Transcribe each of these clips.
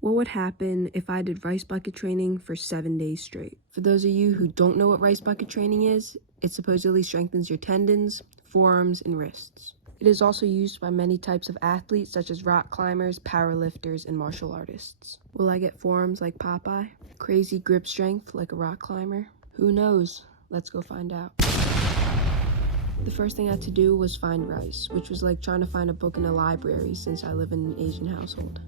What would happen if I did rice bucket training for 7 days straight? For those of you who don't know what rice bucket training is, it supposedly strengthens your tendons, forearms, and wrists. It is also used by many types of athletes such as rock climbers, powerlifters, and martial artists. Will I get forearms like Popeye? Crazy grip strength like a rock climber? Who knows? Let's go find out. The first thing I had to do was find rice, which was like trying to find a book in a library since I live in an Asian household.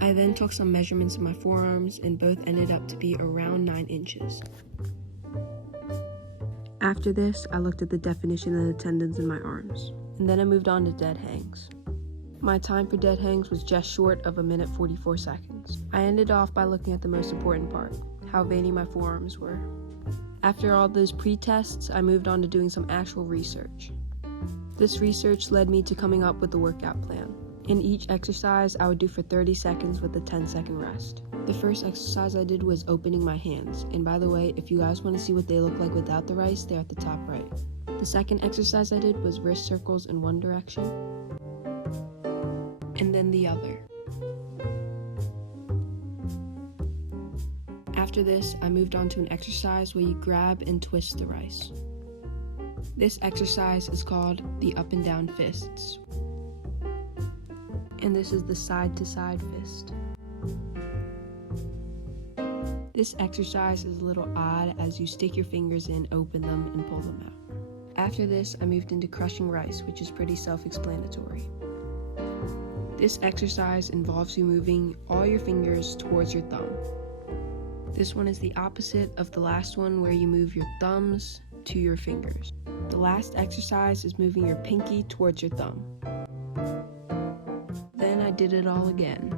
I then took some measurements of my forearms and both ended up to be around 9 inches. After this, I looked at the definition of the tendons in my arms, and then I moved on to dead hangs. My time for dead hangs was just short of 1:44 seconds. I ended off by looking at the most important part, how veiny my forearms were. After all those pre-tests, I moved on to doing some actual research. This research led me to coming up with the workout plan. In each exercise, I would do for 30 seconds with a 10-second rest. The first exercise I did was opening my hands, and by the way, if you guys want to see what they look like without the rice, they're at the top right. The second exercise I did was wrist circles in one direction, and then the other. After this, I moved on to an exercise where you grab and twist the rice. This exercise is called the up and down fists, and this is the side-to-side fist. This exercise is a little odd as you stick your fingers in, open them, and pull them out. After this, I moved into crushing rice, which is pretty self-explanatory. This exercise involves you moving all your fingers towards your thumb. This one is the opposite of the last one where you move your thumbs to your fingers. The last exercise is moving your pinky towards your thumb. Then I did it all again.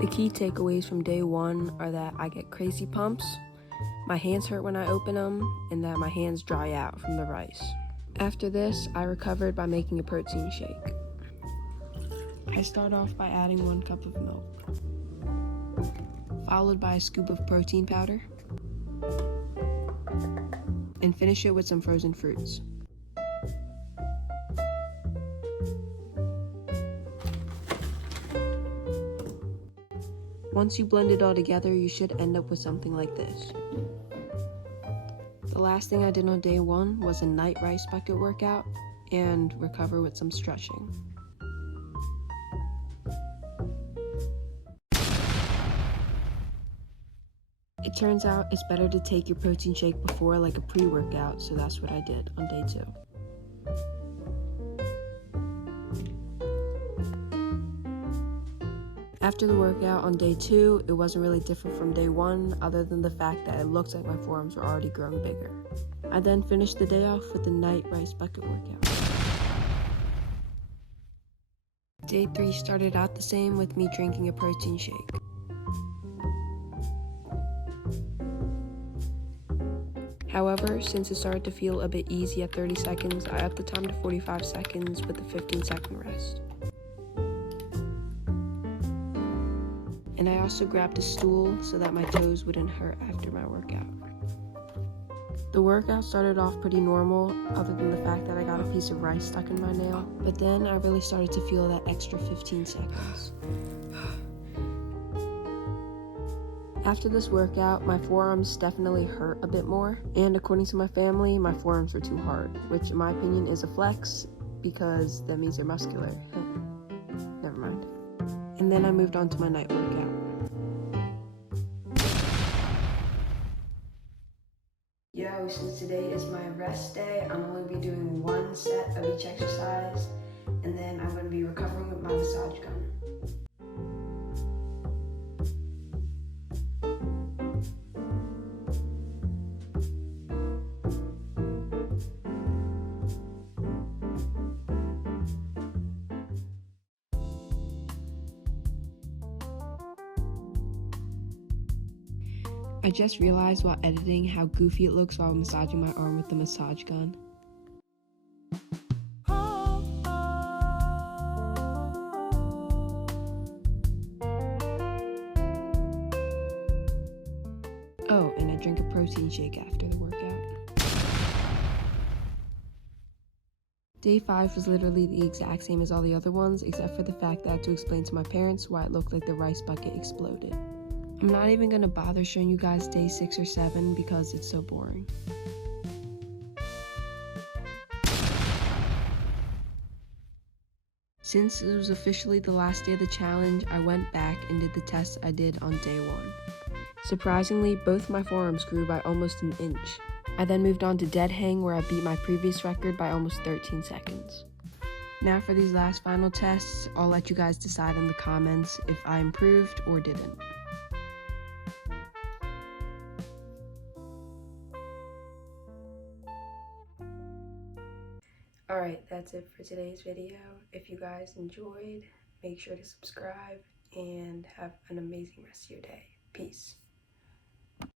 The key takeaways from day 1 are that I get crazy pumps, my hands hurt when I open them, and that my hands dry out from the rice. After this, I recovered by making a protein shake. I start off by adding 1 cup of milk, followed by a scoop of protein powder, and finish it with some frozen fruits. Once you blend it all together, you should end up with something like this. The last thing I did on day 1 was a night rice bucket workout and recover with some stretching. It turns out it's better to take your protein shake before like a pre-workout, so that's what I did on day 2. After the workout on day 2, it wasn't really different from day 1 other than the fact that it looked like my forearms were already growing bigger. I then finished the day off with the night rice bucket workout. Day 3 started out the same with me drinking a protein shake. However, since it started to feel a bit easy at 30 seconds, I upped the time to 45 seconds with a 15-second rest. And I also grabbed a stool so that my toes wouldn't hurt after my workout. The workout started off pretty normal, other than the fact that I got a piece of rice stuck in my nail, but then I really started to feel that extra 15 seconds. After this workout, my forearms definitely hurt a bit more, and according to my family, my forearms were too hard, which in my opinion is a flex because that means they're muscular. Never mind. And then I moved on to my night workout. Yo, since today is my rest day, I'm only going to be doing 1 set of each exercise, and then I'm going to be recovering with my massage gun. I just realized while editing how goofy it looks while massaging my arm with the massage gun. Oh, and I drink a protein shake after the workout. Day 5 was literally the exact same as all the other ones, except for the fact that I had to explain to my parents why it looked like the rice bucket exploded. I'm not even gonna bother showing you guys day 6 or 7 because it's so boring. Since it was officially the last day of the challenge, I went back and did the tests I did on day 1. Surprisingly, both my forearms grew by almost an inch. I then moved on to dead hang, where I beat my previous record by almost 13 seconds. Now for these last final tests, I'll let you guys decide in the comments if I improved or didn't. Alright, that's it for today's video. If you guys enjoyed, make sure to subscribe and have an amazing rest of your day. Peace.